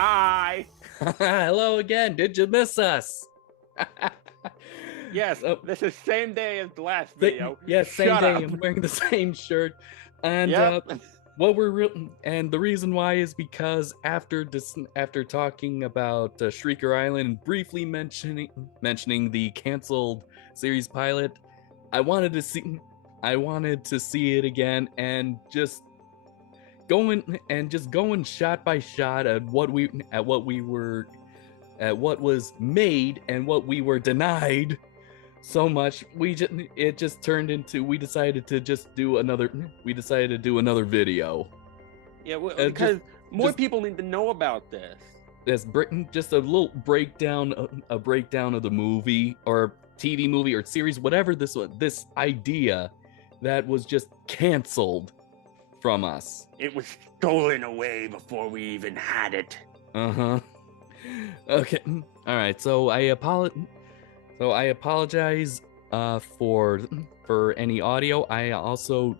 Hi. Hello again. Did you miss us? Yes, this is same day as the last video. Yes, same Shut day. up. I'm wearing the same shirt, and Yep. and the reason why is because after talking about Shrieker Island and briefly mentioning the canceled series pilot, I wanted to see it again and just going shot by shot at what was made and what we were denied so much. We decided to do another video. Yeah, because more people need to know about this. Just a little breakdown of the movie or TV movie or series, whatever this idea that was just canceled from us. It was stolen away before we even had it. Okay. All right. So I apologize for any audio. I also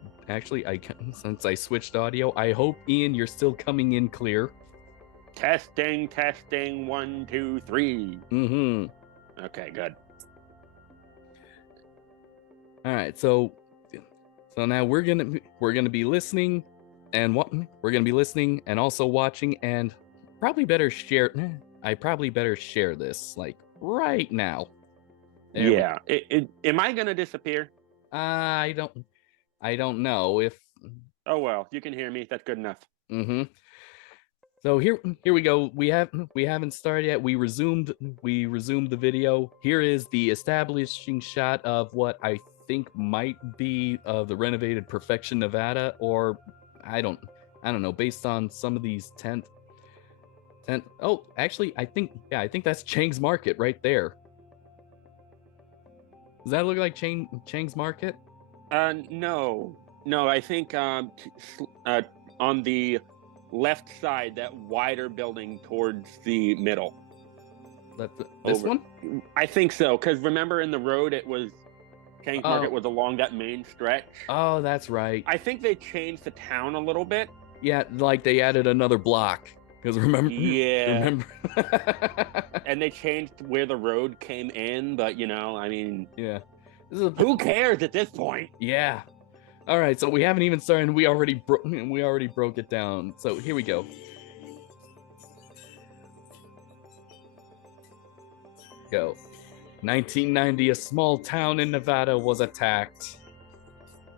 since I switched audio, I hope, Ian, you're still coming in clear. Testing 1 2 3. Okay, good. All right. So now we're gonna be listening and also watching, and probably better share. I probably better share this like right now. Yeah. Am I gonna disappear? I don't know if. Oh well, you can hear me. That's good enough. So here we go. We haven't started yet. We resumed the video. Here is the establishing shot of what I think might be the renovated Perfection, Nevada, or I don't know, based on some of these tent. Oh, actually, I think that's Chang's Market right there. Does that look like Chang's Market? No. I think on the left side, that wider building towards the middle. This one? I think so, because remember in the road Chang's Market was along that main stretch. Oh, that's right. I think they changed the town a little bit. Yeah, like they added another block. Because remember? And they changed where the road came in, but I mean, yeah. Who cares at this point? Yeah. All right, so we haven't even started. We already broke it down. So here we go. Go. 1990, a small town in Nevada was attacked.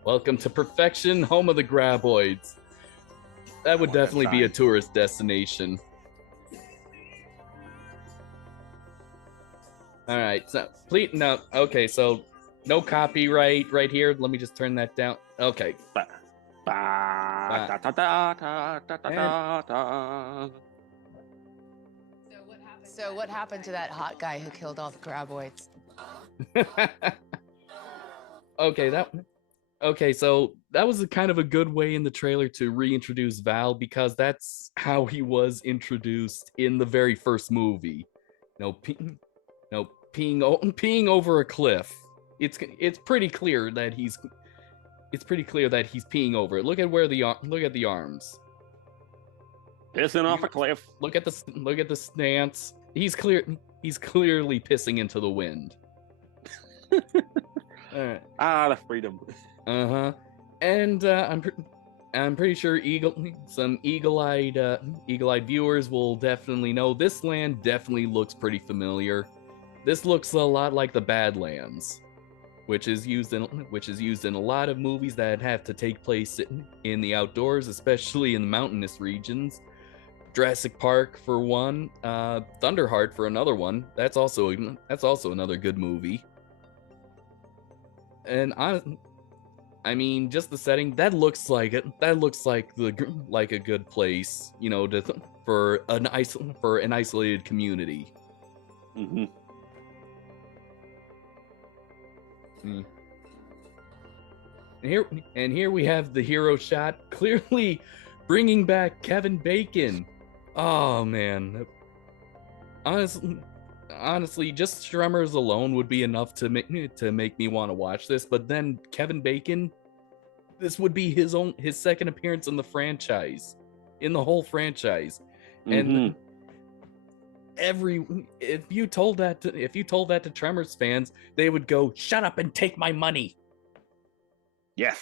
Welcome to Perfection, home of the Graboids. That would definitely be a tourist destination. All right, so please no. Okay, so no copyright right here. Let me just turn that down. Okay. Ba, ba, da, da, da, da, da, da, da. So what happened to that hot guy who killed all the graboids? Okay, so that was a kind of a good way in the trailer to reintroduce Val, because that's how he was introduced in the very first movie. Peeing over a cliff. It's pretty clear that he's peeing over it. Look at the arms. Pissing off a cliff. Look at the stance. He's clearly pissing into the wind. Right. The freedom. And I'm pretty sure some eagle-eyed viewers will definitely know this land definitely looks pretty familiar. This looks a lot like the Badlands, which is used in a lot of movies that have to take place in the outdoors, especially in the mountainous regions. Jurassic Park for one, Thunderheart for another one. That's also another good movie. And I mean, just the setting that looks like a good place, you know, for an isolated community. Mm-hmm. And here we have the hero shot, clearly bringing back Kevin Bacon. Oh man, honestly, just Tremors alone would be enough to make me want to watch this. But then Kevin Bacon, this would be his second appearance in the whole franchise, and if you told that to Tremors fans, they would go, "Shut up and take my money." Yes.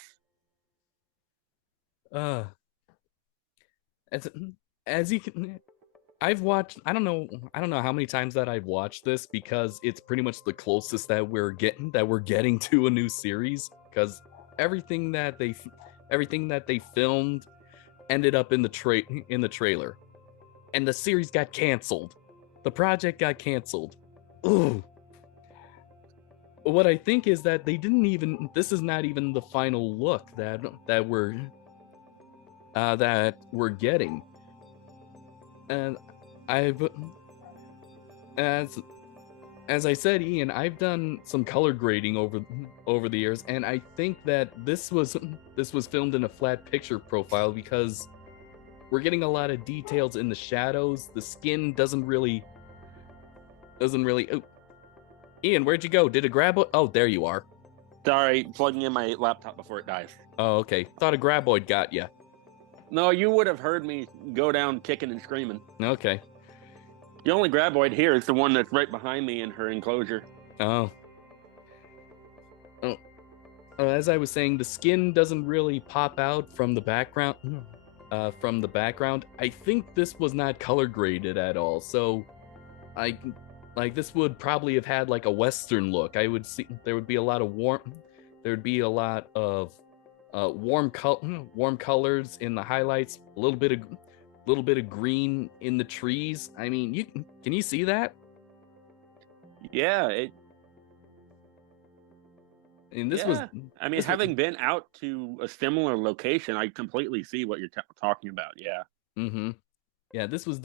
As you can, I've watched. I don't know how many times that I've watched this, because it's pretty much the closest that we're getting to a new series. Because everything that they filmed ended up in the trailer, and the series got canceled. The project got canceled. Ooh. What I think is that they didn't even. This is not even the final look that we're getting. And as I said, Ian, I've done some color grading over the years, and I think that this was filmed in a flat picture profile, because we're getting a lot of details in the shadows. The skin doesn't really. Oh. Ian, where'd you go? Did it grab? Oh, there you are. Sorry, plugging in my laptop before it dies. Oh, okay. Thought a graboid got you. No, you would have heard me go down kicking and screaming. Okay. The only graboid here is the one that's right behind me in her enclosure. Oh. As I was saying, the skin doesn't really pop out from the background. I think this was not color graded at all. So, this would probably have had like a Western look. I would see there would be a lot of warm colors in the highlights, a little bit of green in the trees. I mean, can you see that? Yeah, having been out to a similar location, I completely see what you're talking about. Yeah. Mm-hmm. Yeah, this was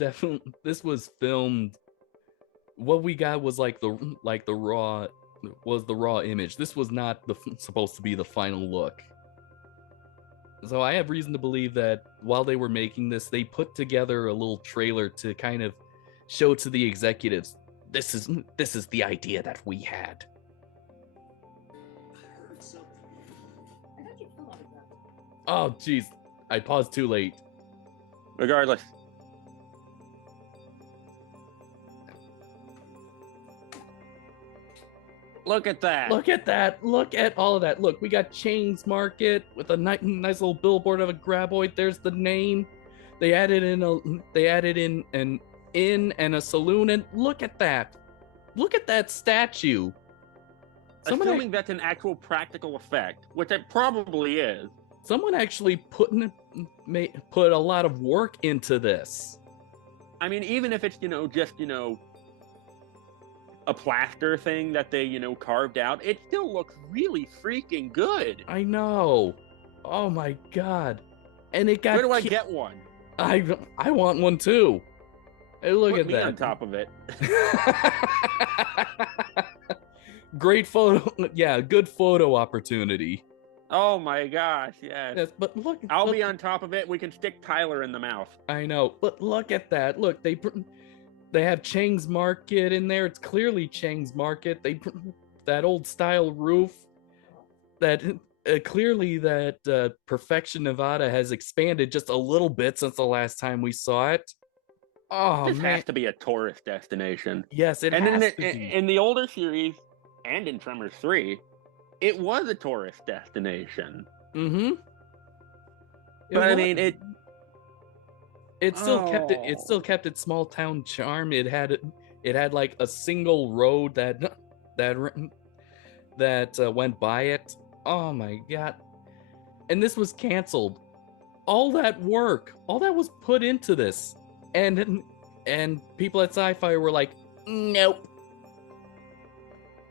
filmed. What we got was the raw image. This was not supposed to be the final look. So I have reason to believe that while they were making this, they put together a little trailer to kind of show to the executives, this is the idea that we had. Oh, jeez. I paused too late. Regardless. Look at that. Look at that. Look at all of that. Look, we got Chains Market with a nice little billboard of a graboid. There's the name. They added in an inn and a saloon, and look at that. Look at that statue. Assuming that's an actual practical effect, which it probably is. Someone actually put a lot of work into this. I mean, even if it's, just, a plaster thing that they, carved out. It still looks really freaking good. I know. Oh my god. And it got. Where do I get one? I want one too. Hey, look Put at me that. on top of it. Great photo. Yeah, good photo opportunity. Oh my gosh, yes. Yes, but look. I'll look, be on top of it. We can stick Tyler in the mouth. I know, but look at that. Look, they have Chang's Market in there. It's clearly Chang's Market. That old style roof. That clearly that Perfection Nevada has expanded just a little bit since the last time we saw it. Oh This man, has to be a tourist destination. yes, it And has to be. in the older series and in Tremors 3, it was a tourist destination. Mm-hmm. But I mean, it still kept its small town charm. It had like a single road that went by it. Oh my god. And this was canceled. All that work, all that was put into this. And people at Sci-Fi were like, nope.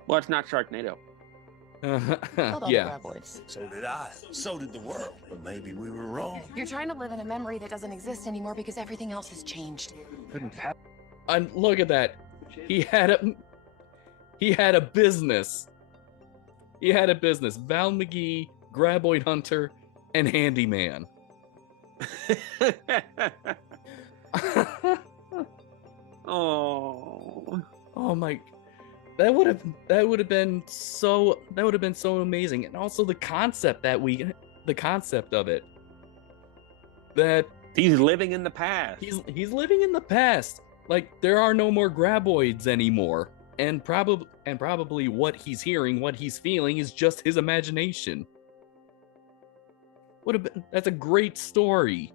well, it's not Sharknado. Killed all Yeah. the Graboids. So did I. So did the world. But maybe we were wrong. You're trying to live in a memory that doesn't exist anymore because everything else has changed. And look at that. He had a business. He had a business. Val McGee, Graboid Hunter, and Handyman. Oh. Oh my, that would have been so amazing. And also the concept of it, that He's living in the past. he's living in the past. Like, there are no more Graboids anymore. And probably what he's hearing, what he's feeling is just his imagination. That's a great story.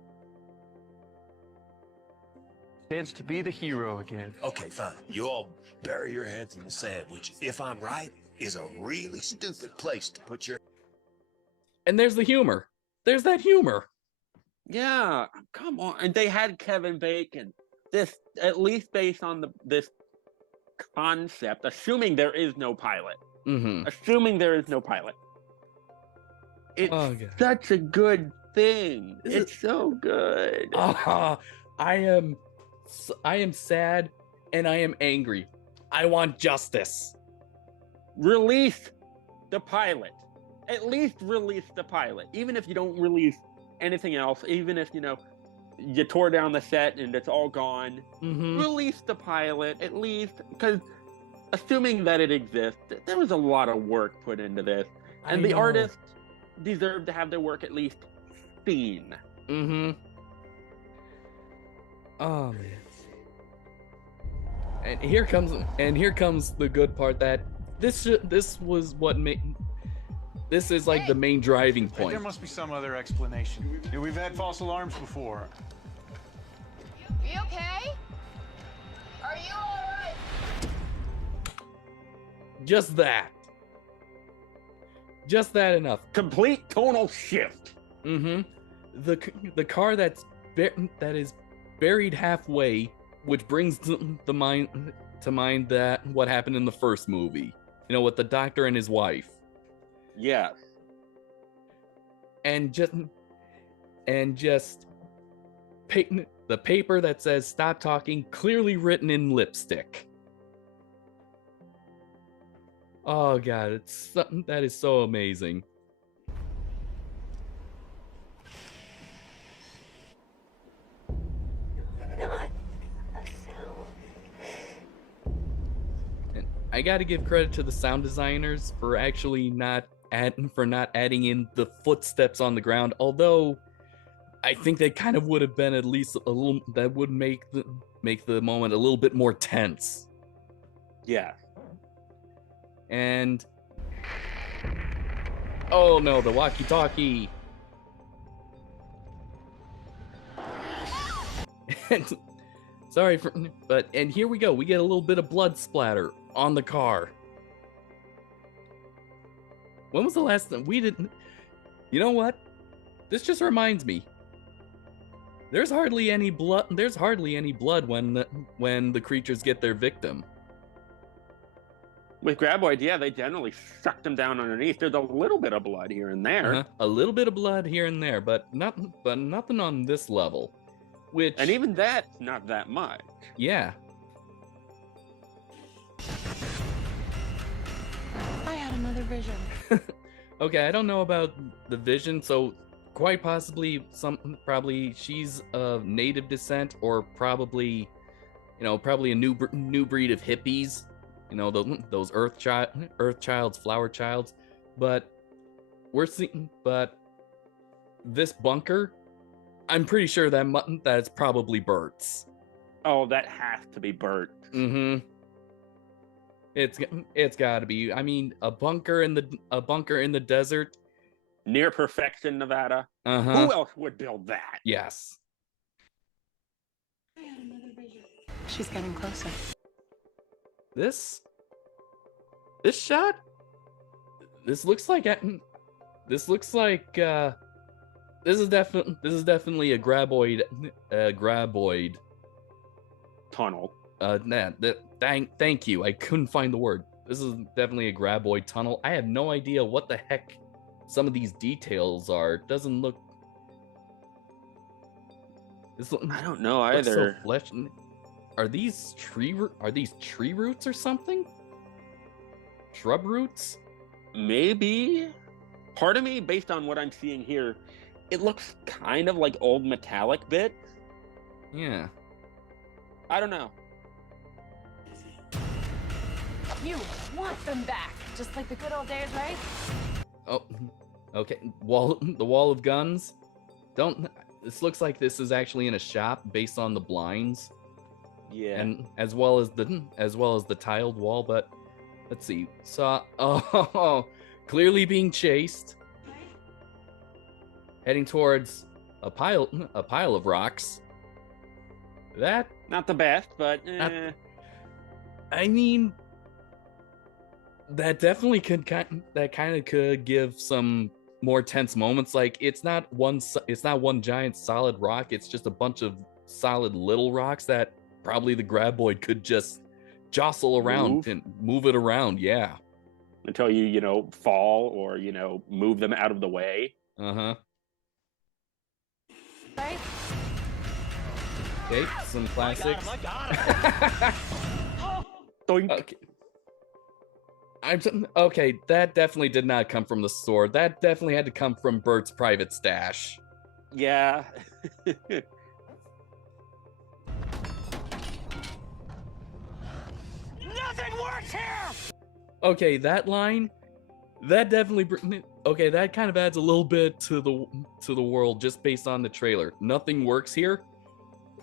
Chance to be the hero again. Okay, fine. You all bury your heads in the sand, which, if I'm right, is a really stupid place to put your... And there's the humor. There's that humor. Yeah, come on. And they had Kevin Bacon. This, at least based on this concept, assuming there is no pilot. Mm-hmm. Assuming there is no pilot. It's Oh, God. such a good thing. It's so good. I am sad and I am angry. I want justice. Release the pilot. At least release the pilot. Even if you don't release anything else, even if, you tore down the set and it's all gone, Mm-hmm. release the pilot, at least, because assuming that it exists, there was a lot of work put into this. And the artists deserve to have their work at least seen. Mm-hmm. Oh man. And here comes the good part, that this was what made this is like the main driving There point. must be some other explanation. Yeah, we've had false alarms before. You okay? Are you alright? Just that enough. Complete tonal shift. Mm-hmm. The car that is buried halfway, which brings to mind that what happened in the first movie, with the doctor and his wife, Yes. and just the paper that says "Stop talking," clearly written in lipstick. Oh god, that is so amazing. And I got to give credit to the sound designers for actually not adding in the footsteps on the ground. Although I think they kind of would have been at least a little. That would make the moment a little bit more tense. Yeah. And oh no, the walkie-talkie. And and here we go. We get a little bit of blood splatter on the car. When was the last time we didn't? You know what? This just reminds me. There's hardly any blood. There's hardly any blood when the creatures get their victim. With Graboids, yeah, they generally suck them down underneath. There's a little bit of blood here and there. A little bit of blood here and there, but nothing on this level. Which, And even that's not that much. yeah. I had another vision. Okay, I don't know about the vision, so quite possibly probably she's of native descent, or probably, probably a new breed of hippies, those Earth Childs, Flower Childs. But but this bunker, I'm pretty sure that's probably Bert's. Oh, that has to be Bert. Mm-hmm. It's got to be. I mean, a bunker in the desert, Near perfection, Nevada. uh-huh. Who else would build that? Yes. She's getting closer. This shot, this looks like this is definitely a graboid Tunnel. Thank you. I couldn't find the word. This is definitely a graboid tunnel. I have no idea what the heck some of these details are. Doesn't look. I don't know looks so either. flesh. Are these tree roots or something? Shrub roots? Maybe. Part of me, based on what I'm seeing here, it looks kind of like old metallic bits. Yeah. I don't know. You want them back, just like the good old days, right? Oh, okay. The wall of guns. This looks like this is actually in a shop based on the blinds. Yeah. And as well as the tiled wall, but let's see. Clearly being chased. Heading towards a pile of rocks. That, Not the best, but I mean, that definitely could give some more tense moments. Like, it's not one giant solid rock, it's just a bunch of solid little rocks that probably the graboid could just jostle around and move it around. Yeah. until you fall or move them out of the way. Uh-huh. Right? Okay, some classics. Doink. Okay. Okay, that definitely did not come from the store. That definitely had to come from Bert's private stash. Yeah. Nothing works here! Okay, that line, that definitely, okay, that kind of adds a little bit to the world just based on the trailer. Nothing works here.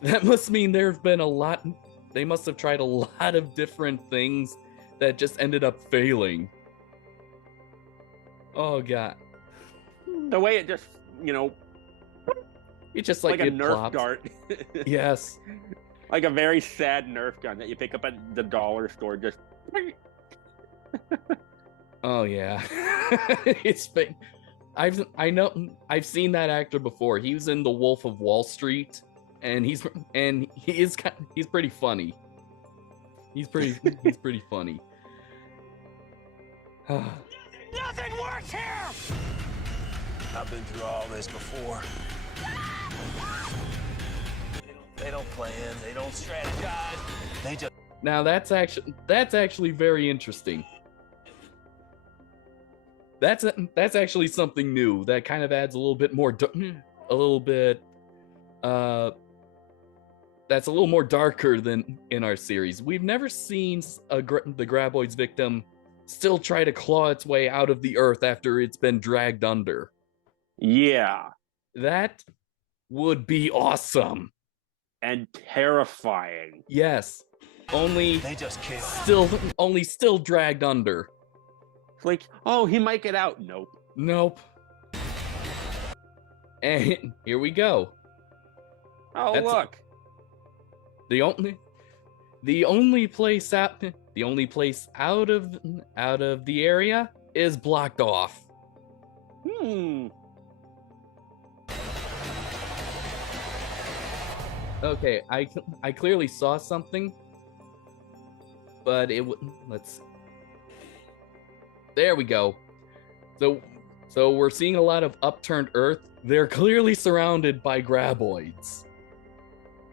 That must mean there've been a lot. They must have tried a lot of different things that just ended up failing. Oh god. The way it just, It's just like a it Nerf plops. dart. Yes. Like a very sad Nerf gun that you pick up at the dollar store. Just. Oh yeah. It's fake. I've seen that actor before. He was in The Wolf of Wall Street, and he's pretty funny. He's pretty funny. Nothing works here! I've been through all this before. They don't plan, they don't strategize, they just... Now that's actually very interesting. That's actually something new that kind of adds a little bit more, that's a little more darker than in our series. We've never seen the Graboids victim still try to claw its way out of the earth after it's been dragged under. Yeah. That would be awesome. And terrifying. Yes. Only They just can't. still dragged under. It's like, oh, he might get out. Nope. Nope. And here we go. Oh, That's- look. The only place out of the area is blocked off. Okay, I clearly saw something, but let's There we go. So we're seeing a lot of upturned Earth. They're clearly surrounded by Graboids.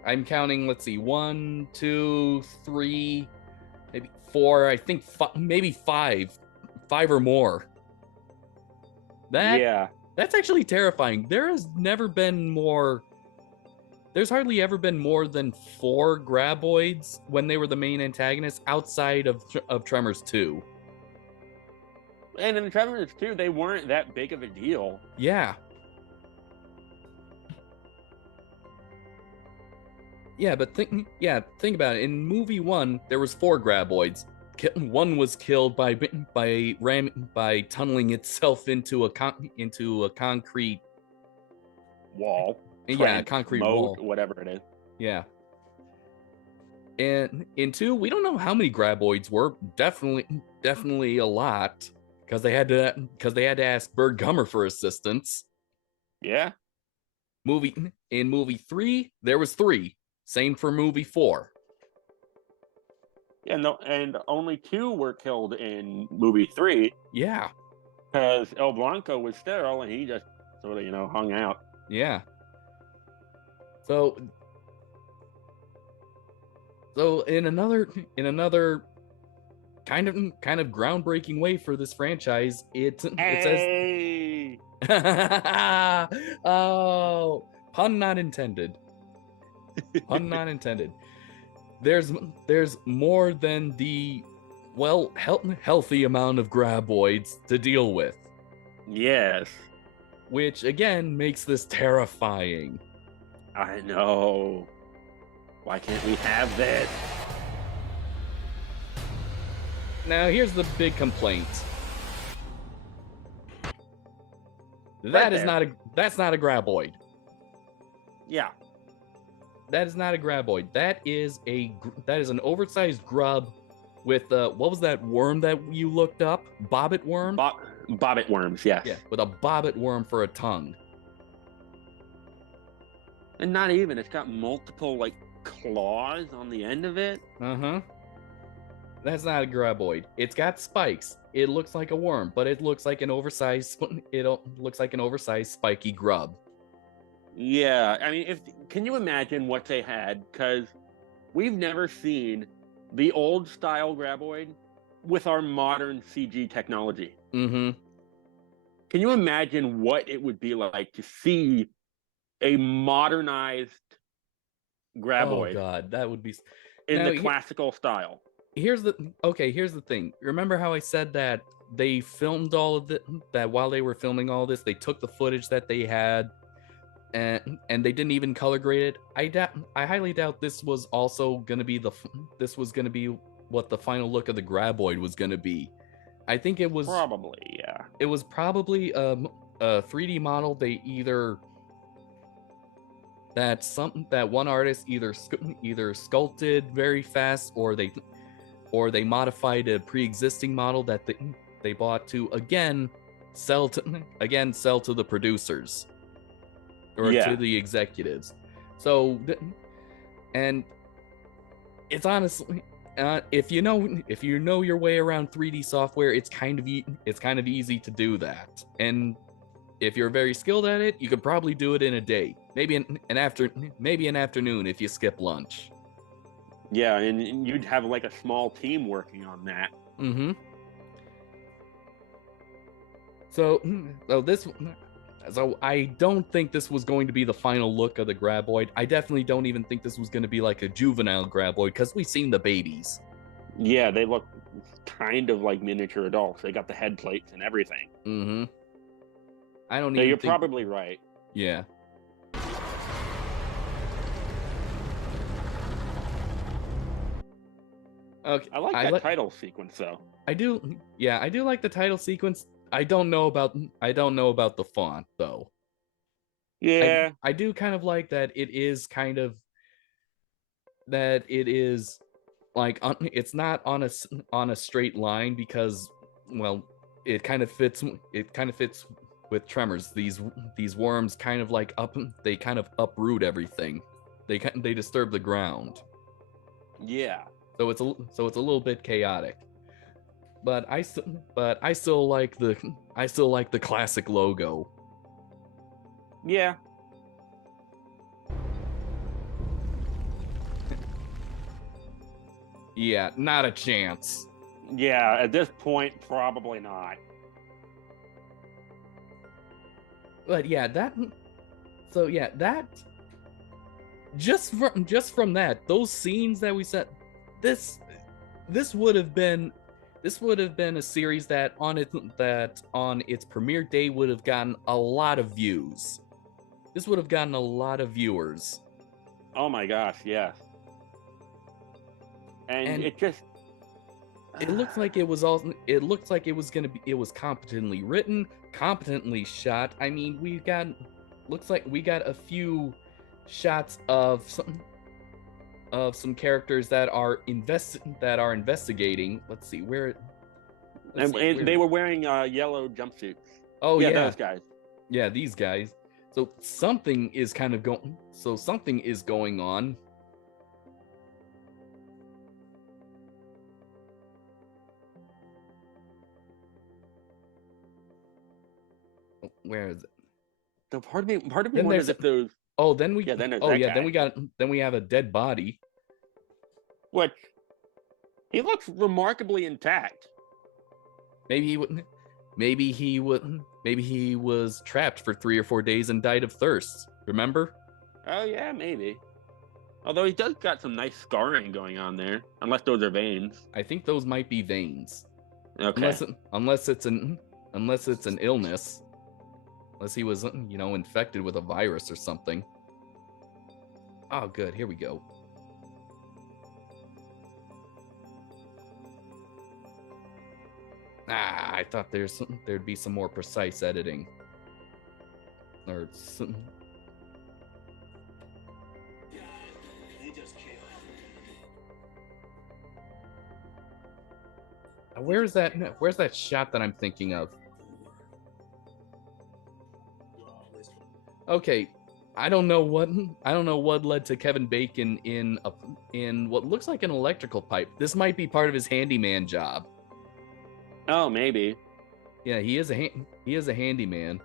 I'm counting, let's see, 1, 2, 3, maybe 4, I think maybe 5 or more. That's actually terrifying. There's hardly ever been more than 4 Graboids when they were the main antagonists outside of Tremors 2. And in Tremors 2, they weren't that big of a deal. Yeah. Yeah, but think about it. In movie 1, there was 4 Graboids. One was killed by tunneling itself into a concrete wall. Yeah, concrete wall, whatever it is. Yeah. And in 2, we don't know how many Graboids were. Definitely a lot, because they had to ask Bird Gummer for assistance. Yeah. In movie 3, there was 3. Same for movie 4. Yeah, no, and only 2 were killed in movie 3. Yeah. Because El Blanco was sterile and he just sort of, hung out. Yeah. So in another kind of groundbreaking way for this franchise, it says oh, pun not intended. Pun not intended. There's more than the healthy amount of Graboids to deal with. Yes. Which again makes this terrifying. I know. Why can't we have this? Now here's the big complaint. That's not a Graboid. Yeah. That is not a Graboid. That is an oversized grub with what was that worm that you looked up? Bobbit worm? Bobbit worms, yes. Yeah, with a bobbit worm for a tongue. And not even, it's got multiple claws on the end of it. Uh-huh. That's not a Graboid. It's got spikes. It looks like a worm, but it looks like an oversized spiky grub. Yeah, I mean, can you imagine what they had? Because we've never seen the old style Graboid with our modern CG technology. Mm-hmm. Can you imagine what it would be like to see a modernized Graboid? Oh God, that would be in the classical style. Here's the thing. Remember how I said that they filmed all of that while they were filming all this, they took the footage that they had and they didn't even color grade it. I highly doubt this was also gonna be what the final look of the Graboid was gonna be. I think it was probably, yeah. It was probably a 3D model. They either that one artist either sculpted very fast, or they modified a pre-existing model that they bought to sell to the producers or to the executives. So, and it's honestly, if you know your way around 3D software, it's kind of easy to do that. And if you're very skilled at it, you could probably do it in a day, maybe an afternoon if you skip lunch. Yeah, and you'd have a small team working on that. Mm-hmm. So I don't think this was going to be the final look of the Graboid. I definitely don't even think this was going to be like a juvenile Graboid, because we've seen the babies. Yeah, they look kind of like miniature adults. They got the head plates and everything. Mm-hmm. You're probably right. Yeah. Okay. I like that title sequence though. I do. Yeah, I do like the title sequence. I don't know about the font though. Yeah. I do kind of like that it is it's not on a straight line, because it kind of fits with Tremors. These worms kind of uproot everything. They disturb the ground. Yeah. So it's a little bit chaotic. but I still like the classic logo. Yeah. Yeah, not a chance. Yeah, at this point, probably not. But yeah, that. So yeah, that. Just from that, those scenes that we set, this would have been a series that on its premiere day would have gotten a lot of views. This would have gotten a lot of viewers. Oh my gosh, yes. And it just it looks like it was all it looked like it was gonna be it was competently written, competently shot. I mean, looks like we got a few shots of some characters that are investigating. Let's see where. They were wearing yellow jumpsuits. Oh yeah, those guys. Yeah, these guys. So something is going on. Where is it? So part of me Then wonders if those. Oh, then we. Yeah, then there's oh that yeah, guy. then we have a dead body. Which he looks remarkably intact. Maybe he was trapped for 3 or 4 days and died of thirst. Remember? Oh yeah, maybe. Although he does got some nice scarring going on there, unless those are veins. I think those might be veins. Okay. Unless it's an illness. Unless he was, infected with a virus or something. Oh, good. Here we go. I thought there'd be some more precise editing. Or some. Where's that shot that I'm thinking of? Okay, I don't know what led to Kevin Bacon in what looks like an electrical pipe. This might be part of his handyman job. Oh, maybe. Yeah, he is a handyman,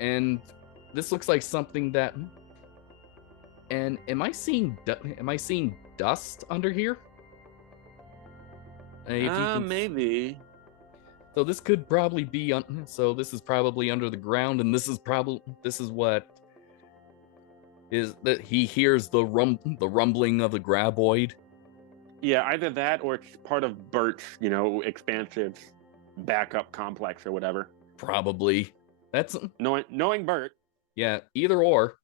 and this looks like something that. And am I seeing dust under here? Maybe. So this could probably be this is probably under the ground, and this is what is that he hears the rumbling of the Graboid. Yeah, either that or it's part of Bert's, expansive backup complex or whatever. Probably. That's knowing Bert. Yeah, either or.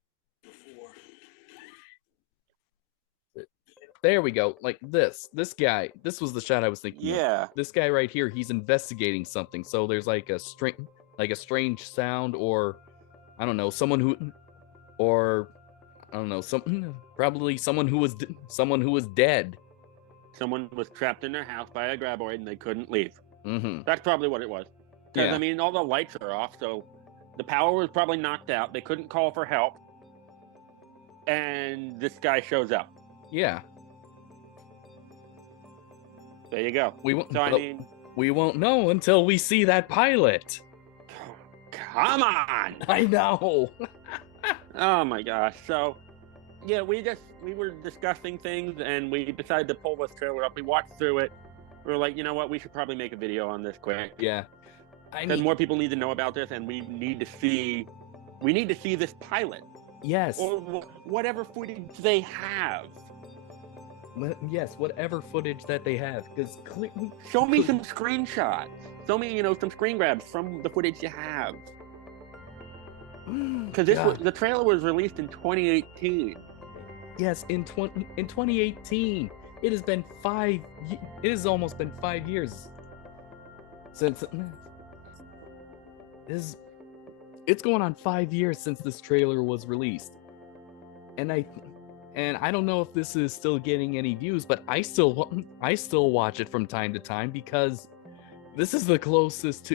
There we go. Like this guy. This was the shot I was thinking of. Yeah. This guy right here, he's investigating something. So there's like a strange sound, or I don't know, probably someone who was dead. Someone was trapped in their house by a Graboid and they couldn't leave. Mm-hmm. That's probably what it was. Because Yeah. I mean, all the lights are off, so the power was probably knocked out. They couldn't call for help, and this guy shows up. Yeah. There you go. We won't know until we see that pilot. Come on! I know. Oh my gosh. So, yeah, we were discussing things and we decided to pull this trailer up. We watched through it. We were like, you know what? We should probably make a video on this quick. Yeah. Because more people need to know about this, and we need to see this pilot. Yes. Or whatever footage they have. Yes, whatever footage that they have. Because show me some screenshots. Show me, some screen grabs from the footage you have. Because the trailer was released in 2018. Yes, in 2018. It has almost been 5 years since it's going on 5 years since this trailer was released. And I don't know if this is still getting any views, but I still watch it from time to time because this is the closest to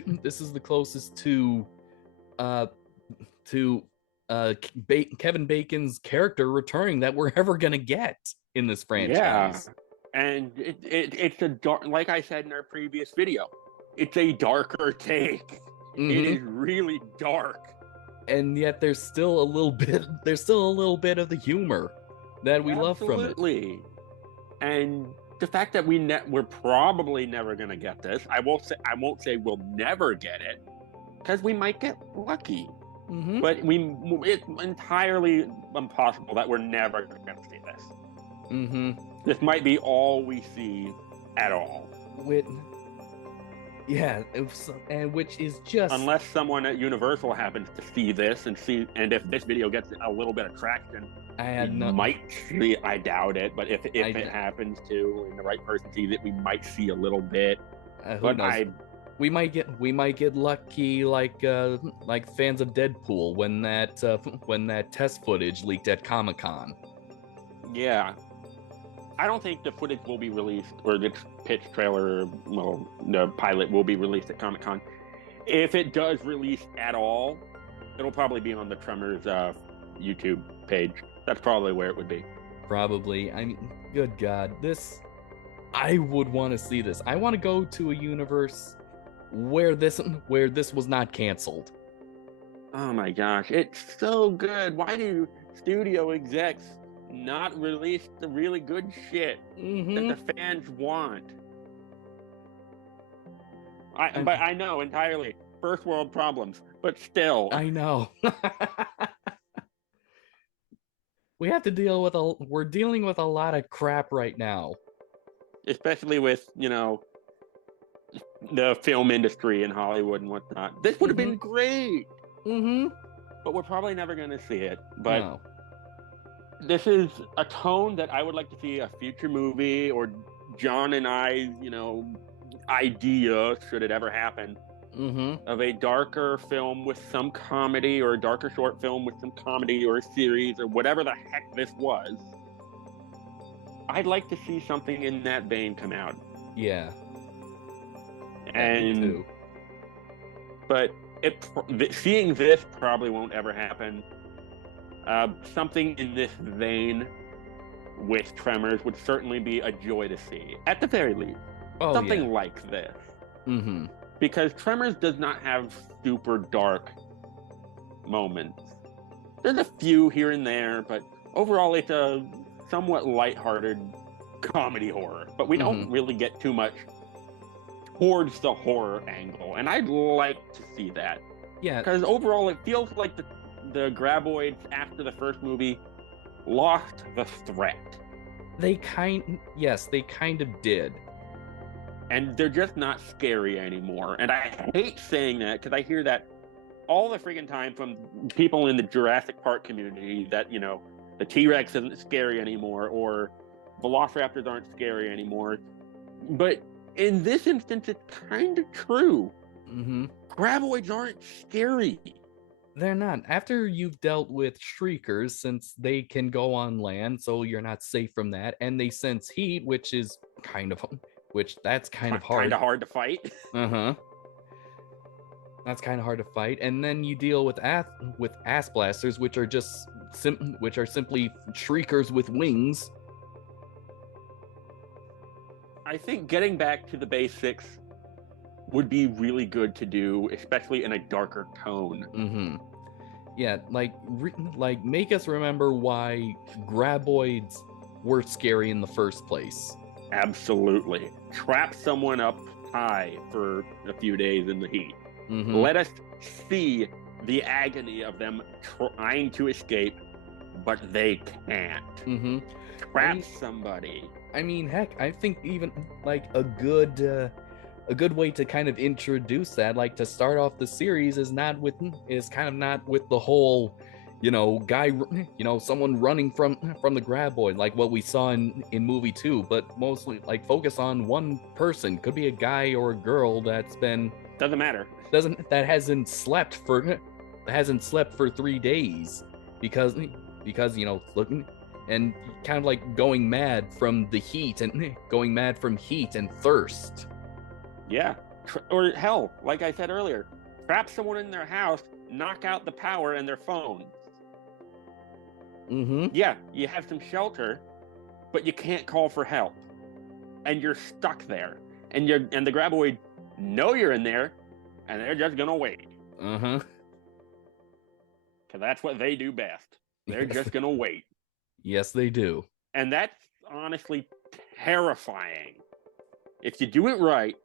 Kevin Bacon's character returning that we're ever gonna get in this franchise. Yeah, and it's a dark, like I said in our previous video, it's a darker take. It Mhm. is really dark. And yet there's still a little bit of the humor that we love from it. Absolutely. And the fact that we're probably never gonna get this. I won't say we'll never get it, because we might get lucky. Mhm. But it's entirely impossible that we're never gonna see this. Mhm. This might be all we see at all. Yeah, and which is just Unless someone at Universal happens to see this and if this video gets a little bit of traction, I had we no might see. I doubt it, but if I it d- happens to, and the right person sees it, we might see a little bit. who But knows? We might get lucky like fans of Deadpool when that test footage leaked at Comic-Con. yeah, I don't think the footage will be released, or the pitch trailer, well, the pilot will be released at Comic-Con. If it does release at all, it'll probably be on the Tremors YouTube page. That's probably where it would be. Probably. I mean, good God, I would want to see this. I want to go to a universe where this was not canceled. Oh my gosh, it's so good. Why do studio execs not release the really good shit Mm-hmm. that the fans want? But I know entirely first world problems, but still. I know. We're dealing with a lot of crap right now. Especially with, the film industry in Hollywood and whatnot. This would have been great, Mm-hmm. but we're probably never going to see it. But No. this is a tone that I would like to see a future movie, or John and I's, idea, should it ever happen, Mm-hmm. of a darker film with some comedy, or a darker short film with some comedy, or a series, or whatever the heck this was. I'd like to see something in that vein come out. Yeah. And me too. But seeing this probably won't ever happen. Something in this vein with Tremors would certainly be a joy to see, at the very least. Oh, Something yeah. like this. Mm-hmm. Because Tremors does not have super dark moments. There's a few here and there, but overall it's a somewhat lighthearted comedy horror. But we don't really get too much towards the horror angle, and I'd like to see that. Yeah. Because overall it feels like the Graboids after the first movie lost the threat. They kind of did. And they're just not scary anymore. And I hate saying that, because I hear that all the freaking time from people in the Jurassic Park community, that, the T-Rex isn't scary anymore, or Velociraptors aren't scary anymore. But in this instance, it's kind of true. Mm-hmm. Graboids aren't scary. They're not. After you've dealt with shriekers, since they can go on land, so you're not safe from that, and they sense heat, that's kind of hard. Kind of hard to fight. Uh-huh. That's kind of hard to fight. And then you deal with ass blasters, which are simply shriekers with wings. I think getting back to the basics would be really good to do, especially in a darker tone. Mm-hmm. Yeah, like make us remember why Graboids were scary in the first place. Absolutely. Trap someone up high for a few days in the heat. Mm-hmm. Let us see the agony of them trying to escape, but they can't. Mm-hmm. Trap somebody. I mean, heck, I think even like a good way to kind of introduce that, like to start off the series, is not with the whole, guy, someone running from the Graboid, like what we saw in movie 2, but mostly like focus on one person. Could be a guy or a girl Doesn't matter. that hasn't slept for 3 days because looking and kind of like going mad from the heat and going mad from heat and thirst. Yeah. Or hell, like I said earlier, trap someone in their house, knock out the power and their phone. Mm-hmm. Yeah, you have some shelter, but you can't call for help. And you're stuck there. And the Graboid know you're in there, and they're just gonna wait. Uh-huh. Because that's what they do best. They're Yes. just gonna wait. Yes, they do. And that's honestly terrifying. If you do it right,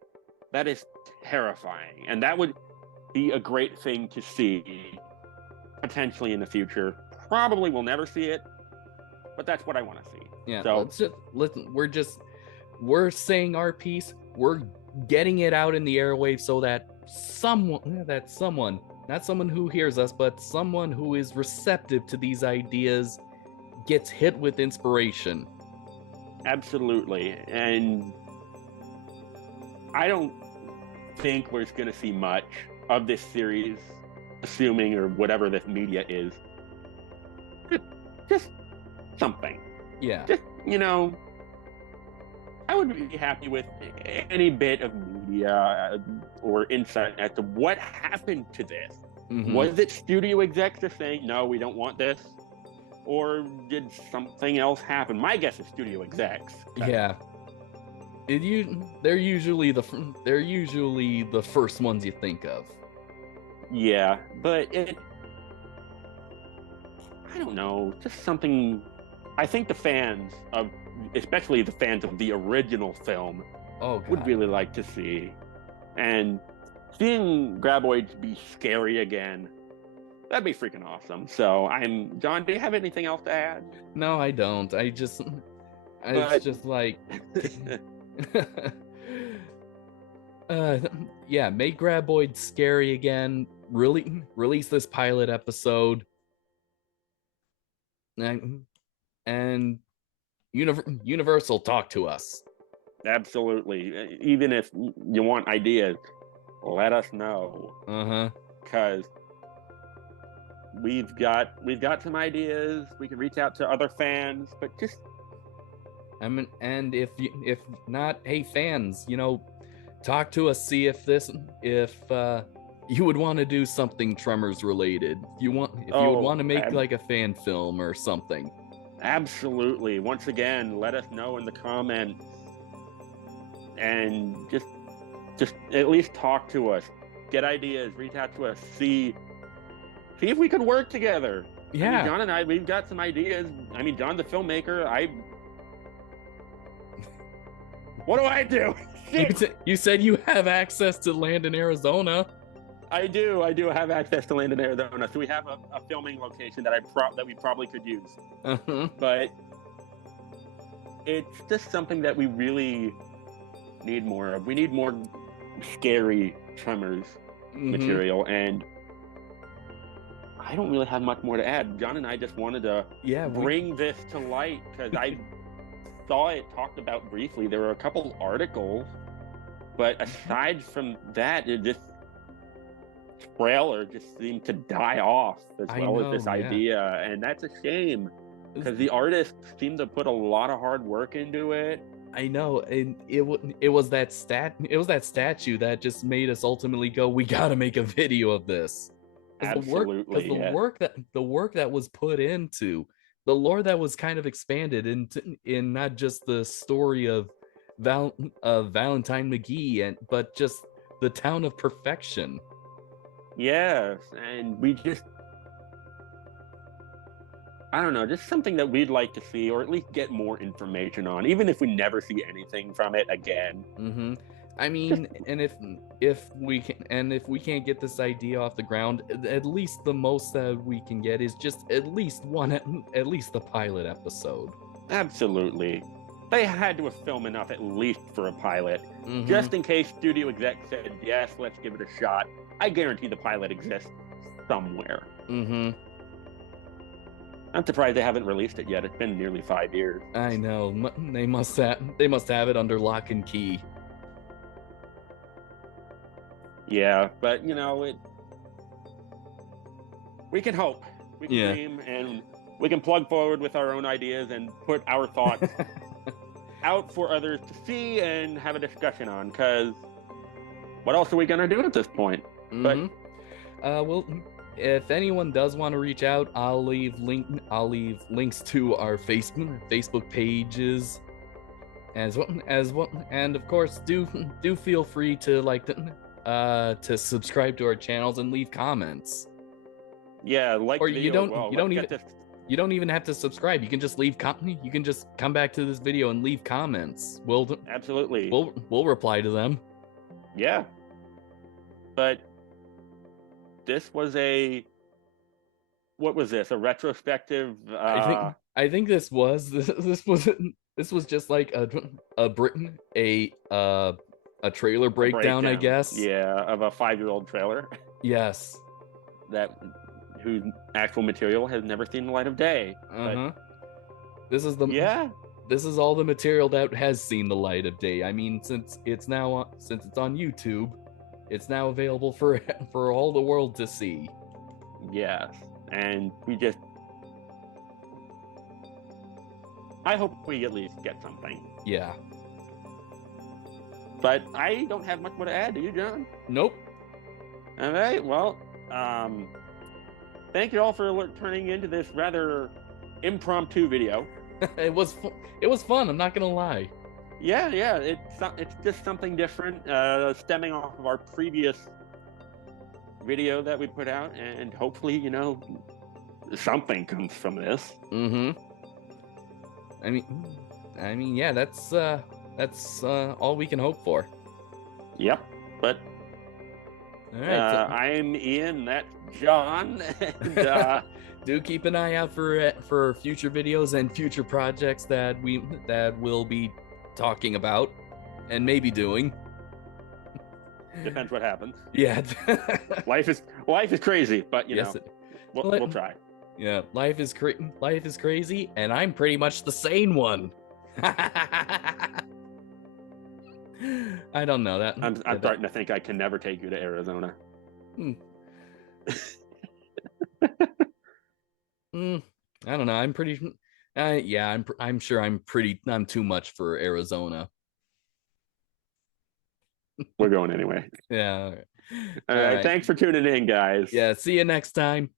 that is terrifying. And that would be a great thing to see potentially in the future. Probably we'll never see it, but that's what I want to see. Yeah, So we're saying our piece. We're getting it out in the airwaves so that someone, not someone who hears us, but someone who is receptive to these ideas gets hit with inspiration. absolutely. And I don't think we're going to see much of this series, assuming or whatever this media is. Just something. Yeah. Just, I would be happy with any bit of media or insight as to what happened to this. Mhm. Was it studio execs just saying, no, we don't want this? Or did something else happen? My guess is studio execs. Yeah. They're usually the first ones you think of. Yeah, but I don't know, just something. I think the fans especially the fans of the original film, Oh, God. would really like to see. And seeing Graboids be scary again, that'd be freaking awesome. So John, do you have anything else to add? No, I don't. It's just like, yeah, make Graboids scary again. Really release this pilot episode, and Universal, talk to us. Absolutely. Even if you want ideas, let us know. Because we've got some ideas. We can reach out to other fans, but just and if not, hey fans, talk to us. See if you would want to do something Tremors related. If you would want to make like a fan film or something. Absolutely. Once again, let us know in the comments, and just at least talk to us, get ideas, reach out to us, see if we could work together. Yeah. John and I, we've got some ideas. John's the filmmaker. What do I do? You said you have access to land in Arizona. I do have access to land in Arizona, so we have a filming location that we probably could use. But it's just something that we really need more of. We need more scary Tremors material, and I don't really have much more to add. John and I just wanted to bring this to light because I saw it talked about briefly. There were a couple articles, but aside from that, this trailer just seemed to die off as well as this idea, and that's a shame because the artists seemed to put a lot of hard work into it. I know, and it was that statue that just made us ultimately go, we got to make a video of this. Absolutely, the work that was put into the lore that was kind of expanded in not just the story of Valentine McGee, but just the town of Perfection. Yes, and we just, I don't know, just something that we'd like to see, or at least get more information on, even if we never see anything from it again. And if we can't get this idea off the ground, at least the most that we can get is just at least the pilot episode. Absolutely. They had to have filmed enough at least for a pilot, just in case studio exec said, yes, let's give it a shot. I guarantee the pilot exists somewhere. I'm surprised they haven't released it yet. It's been nearly 5 years. I know. They must have it under lock and key. Yeah, but we can hope. We can dream, and we can plug forward with our own ideas and put our thoughts out for others to see and have a discussion on, because what else are we going to do at this point? But well, if anyone does want to reach out, I'll leave links to our Facebook pages as well, and of course, do feel free to to subscribe to our channels and leave comments. Yeah, like Or the you video as don't well. you don't Let's even get this. you don't even have to subscribe. You can just leave you can just come back to this video and leave comments. Absolutely. We'll reply to them. Yeah. But this was what was this? A retrospective? I think this was just like a trailer breakdown, I guess. Yeah, of a 5-year-old trailer Yes. whose actual material has never seen the light of day. Uh-huh. Yeah. This is all the material that has seen the light of day. I mean, since it's on YouTube, it's now available for all the world to see. Yes. And I hope we at least get something. Yeah. But I don't have much more to add. Do you, John? Nope. All right. Well, thank you all for turning into this rather impromptu video. It was fun. I'm not gonna lie. Yeah. It's just something different, stemming off of our previous video that we put out, and hopefully, something comes from this. Mm-hmm. I mean, yeah, that's all we can hope for. Yep. But all right, I'm Ian. That's John. And, do keep an eye out for future videos and future projects that we'll be talking about and maybe doing. Depends what happens. Yeah. life is crazy, but we'll try. Yeah, life is crazy, and I'm pretty much the sane one. I don't know that. I'm starting to think I can never take you to Arizona. I don't know. I'm pretty. Yeah, I'm sure I'm too much for Arizona. We're going anyway. Yeah. All right. Thanks for tuning in, guys. Yeah. See you next time.